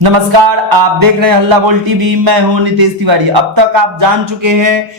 नमस्कार, आप देख रहे हैं हल्ला बोल टीवी। मैं हूं नितेश तिवारी। अब तक आप जान चुके हैं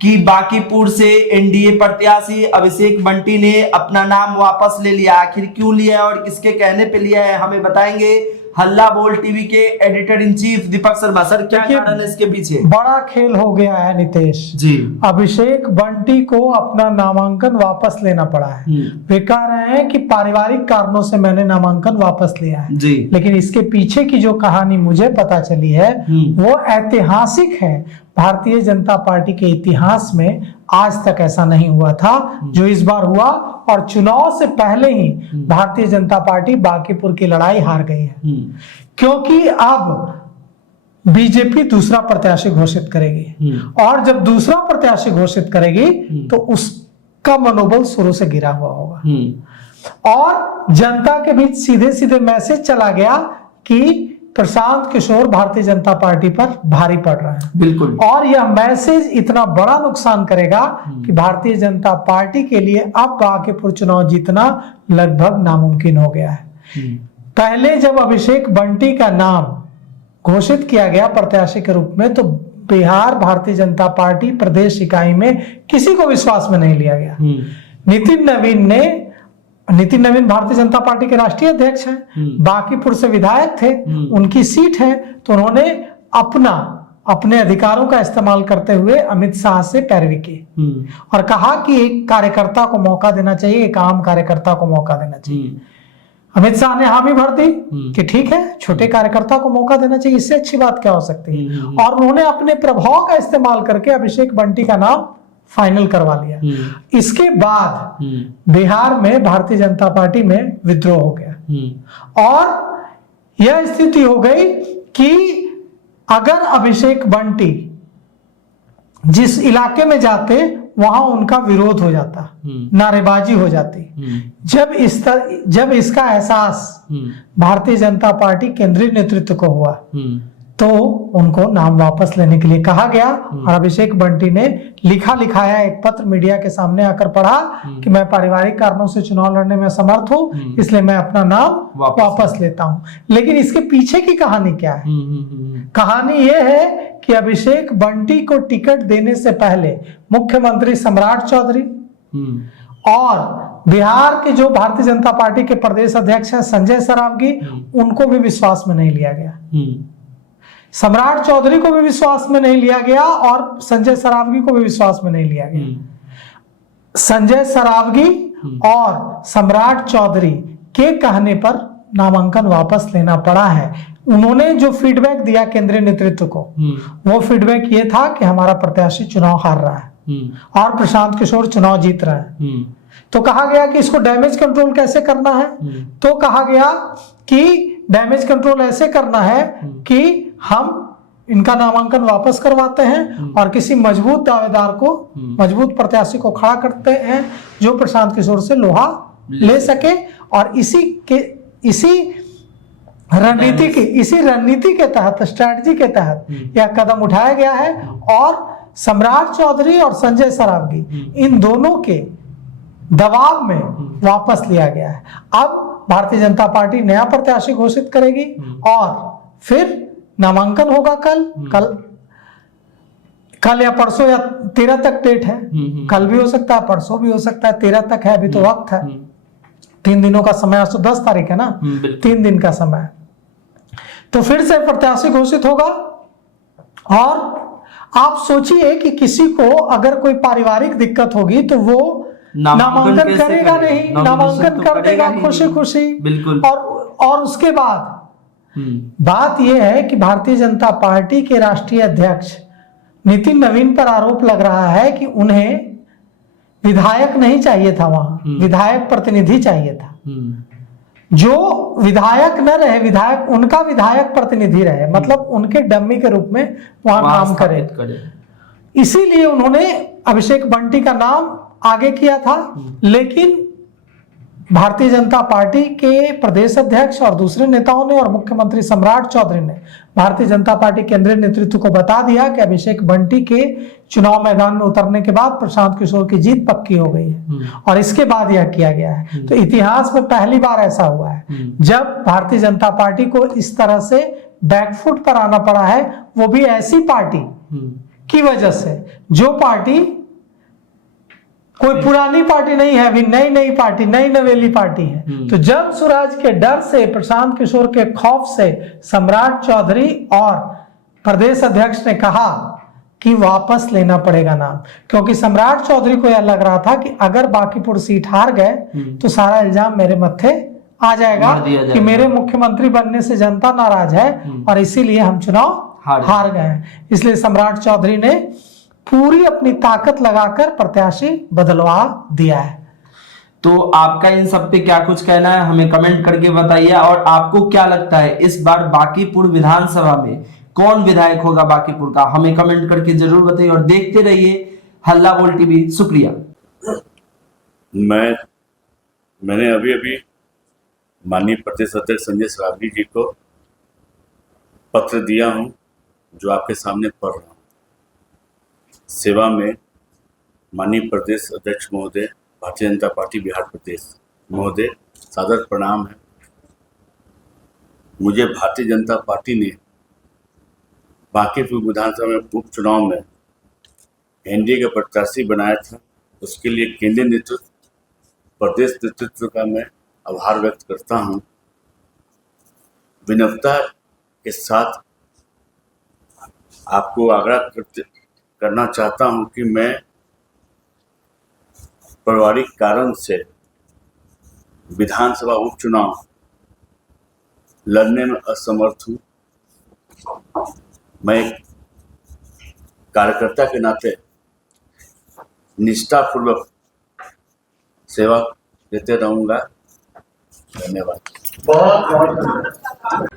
कि बांकीपुर से एनडीए प्रत्याशी अभिषेक बंटी ने अपना नाम वापस ले लिया। आखिर क्यों लिया और किसके कहने पे लिया है, हमें बताएंगे हल्ला बोल टीवी के editor in chief Deepak Sharma. Sir, क्या कारण है इसके पीछे? बड़ा खेल हो गया है नितेश जी। अभिषेक बंटी को अपना नामांकन वापस लेना पड़ा है। वे कह रहे हैं कि पारिवारिक कारणों से मैंने नामांकन वापस लिया है जी। लेकिन इसके पीछे की जो कहानी मुझे पता चली है वो ऐतिहासिक है। भारतीय जनता पार्टी के इतिहास में आज तक ऐसा नहीं हुआ था जो इस बार हुआ, और चुनाव से पहले ही भारतीय जनता पार्टी बांकीपुर की लड़ाई हार गई है, क्योंकि अब बीजेपी दूसरा प्रत्याशी घोषित करेगी, और जब दूसरा प्रत्याशी घोषित करेगी तो उसका मनोबल शुरू से गिरा हुआ होगा, और जनता के बीच सीधे सीधे मैसेज चला गया कि प्रशांत किशोर भारतीय जनता पार्टी पर भारी पड़ रहा है। बिल्कुल। और यह मैसेज इतना बड़ा नुकसान करेगा कि भारतीय जनता पार्टी के लिए अब बांकीपुर चुनाव जीतना लगभग नामुमकिन हो गया है। पहले जब अभिषेक बंटी का नाम घोषित किया गया प्रत्याशी के रूप में तो बिहार भारतीय जनता पार्टी प्रदेश इकाई में किसी को विश्वास में नहीं लिया गया। नितिन नवीन भारतीय जनता पार्टी के राष्ट्रीय अध्यक्ष हैं, बांकीपुर से विधायक थे, उनकी सीट है, तो उन्होंने अपने अधिकारों का इस्तेमाल करते हुए अमित शाह से पैरवी की और कहा कि एक कार्यकर्ता को मौका देना चाहिए, एक आम कार्यकर्ता को मौका देना चाहिए। अमित शाह ने हामी भर दी कि ठीक है, छोटे कार्यकर्ता को मौका देना चाहिए, इससे अच्छी बात क्या हो सकती है, और उन्होंने अपने प्रभाव का इस्तेमाल करके अभिषेक बंटी का नाम फाइनल करवा लिया। इसके बाद बिहार में भारतीय जनता पार्टी में विद्रोह हो गया और यह स्थिति हो गई कि अगर अभिषेक बंटी जिस इलाके में जाते वहां उनका विरोध हो जाता, नारेबाजी हो जाती। जब इसका एहसास भारतीय जनता पार्टी केंद्रीय नेतृत्व को हुआ तो उनको नाम वापस लेने के लिए कहा गया, और अभिषेक बंटी ने लिखाया एक पत्र मीडिया के सामने आकर पढ़ा कि मैं पारिवारिक कारणों से चुनाव लड़ने में असमर्थ हूं, इसलिए मैं अपना नाम वापस लेता हूं। लेकिन इसके पीछे की कहानी क्या है? कहानी यह है कि अभिषेक बंटी को टिकट देने से पहले मुख्यमंत्री सम्राट चौधरी और बिहार के जो भारतीय जनता पार्टी के प्रदेश अध्यक्ष हैं संजय सरावगी, उनको भी विश्वास में नहीं लिया गया। सम्राट चौधरी को भी विश्वास में नहीं लिया गया और संजय सरावगी को भी विश्वास में नहीं लिया गया। संजय सरावगी और सम्राट चौधरी के कहने पर नामांकन वापस लेना पड़ा है। उन्होंने जो फीडबैक दिया केंद्रीय नेतृत्व को, वो फीडबैक ये था कि हमारा प्रत्याशी चुनाव हार रहा है और प्रशांत किशोर चुनाव जीत रहा है। तो कहा गया कि इसको डैमेज कंट्रोल कैसे करना है, तो कहा गया कि डैमेज कंट्रोल ऐसे करना है कि हम इनका नामांकन वापस करवाते हैं और किसी मजबूत दावेदार को, मजबूत प्रत्याशी को खड़ा करते हैं जो प्रशांत किशोर से लोहा ले सके, और इसी रणनीति के तहत, स्ट्रैटेजी के तहत यह कदम उठाया गया है, और सम्राट चौधरी और संजय सरावगी इन दोनों के दबाव में वापस लिया गया है। अब भारतीय जनता पार्टी नया प्रत्याशी घोषित करेगी और फिर नामांकन होगा कल या परसों या 13 तक डेट है। कल भी हो सकता है, परसों भी हो सकता है, 13 तक है, अभी तो वक्त है। 3 दिनों का समय, आज तो 10 तारीख है ना, 3 दिन का समय। तो फिर से प्रत्याशी घोषित होगा, और आप सोचिए कि किसी को अगर कोई पारिवारिक दिक्कत होगी तो वो नामांकन करेगा नहीं, नामांकन कर देगा खुशी खुशी। बिल्कुल। और उसके बाद बात यह है कि भारतीय जनता पार्टी के राष्ट्रीय अध्यक्ष नितिन नवीन पर आरोप लग रहा है कि उन्हें विधायक नहीं चाहिए था, वहां विधायक प्रतिनिधि चाहिए था, जो विधायक न रहे, उनका विधायक प्रतिनिधि रहे, मतलब उनके डम्मी के रूप में वहां काम करे। इसीलिए उन्होंने अभिषेक बंटी का नाम आगे किया था, लेकिन भारतीय जनता पार्टी के प्रदेश अध्यक्ष और दूसरे नेताओं ने और मुख्यमंत्री सम्राट चौधरी ने भारतीय जनता पार्टी केंद्रीय नेतृत्व को बता दिया कि अभिषेक बंटी के चुनाव मैदान में उतरने के बाद प्रशांत किशोर की जीत पक्की हो गई है और इसके बाद यह किया गया है। तो इतिहास में पहली बार ऐसा हुआ है जब भारतीय जनता पार्टी को इस तरह से बैकफुट पर आना पड़ा है, वो भी ऐसी पार्टी की वजह से जो पार्टी कोई पुरानी पार्टी नहीं है, अभी नई पार्टी, नई नवेली पार्टी है। तो जन सुराज के डर से, प्रशांत किशोर के खौफ से सम्राट चौधरी और प्रदेश अध्यक्ष ने कहा कि वापस लेना पड़ेगा नाम, क्योंकि सम्राट चौधरी को यह लग रहा था कि अगर बांकीपुर सीट हार गए तो सारा इल्जाम मेरे मत्थे आ जाएगा कि मेरे मुख्यमंत्री बनने से जनता नाराज है और इसीलिए हम चुनाव हार गए हैं। इसलिए सम्राट चौधरी ने पूरी अपनी ताकत लगाकर प्रत्याशी बदलवा दिया है। तो आपका इन सब पे क्या कुछ कहना है, हमें कमेंट करके बताइए। और आपको क्या लगता है इस बार बांकीपुर विधानसभा में कौन विधायक होगा बांकीपुर का, हमें कमेंट करके जरूर बताइए और देखते रहिए हल्ला बोल टीवी। शुक्रिया। मैंने अभी माननीय प्रदेश अध्यक्ष संजय सरावगी जी को पत्र दिया हूं, जो आपके सामने पढ़ रहा हूं। सेवा में माननीय प्रदेश अध्यक्ष महोदय, भारतीय जनता पार्टी बिहार प्रदेश महोदय, सादर प्रणाम है। मुझे भारतीय जनता पार्टी ने बांकीपुर विधानसभा में उपचुनाव में एनडीए के प्रत्याशी बनाया था। उसके लिए केंद्रीय नेतृत्व, प्रदेश नेतृत्व का मैं आभार व्यक्त करता हूं। विनम्रता के साथ आपको आग्रह करना चाहता हूं कि मैं पारिवारिक कारण से विधानसभा उपचुनाव लड़ने में असमर्थ हूं। मैं एक कार्यकर्ता के नाते निष्ठापूर्वक सेवा देते रहूंगा। धन्यवाद। बहुत